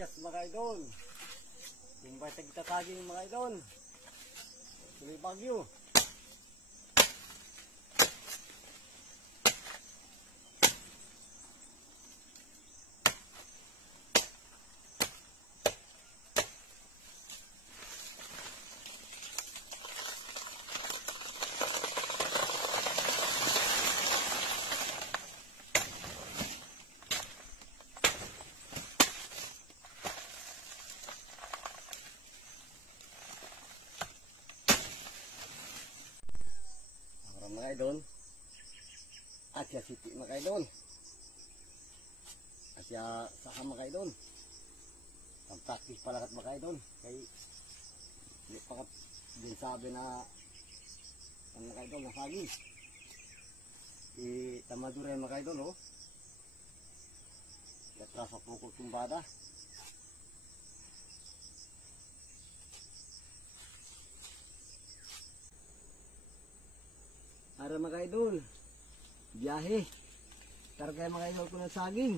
Yes, mga idol. Yung ba tagtataging mga idol. Tuloy bagyo. Mga idol, Asia City mga idol, Asia Saka mga idol, pag-practice pala kat mga idol, kay hindi pa kat din sabi na ang mga idol nasagi itamadure mga idol, oh yatra sa pukul tumbada. Para mga idol, biyahe. Karga mga idol ko ng saging.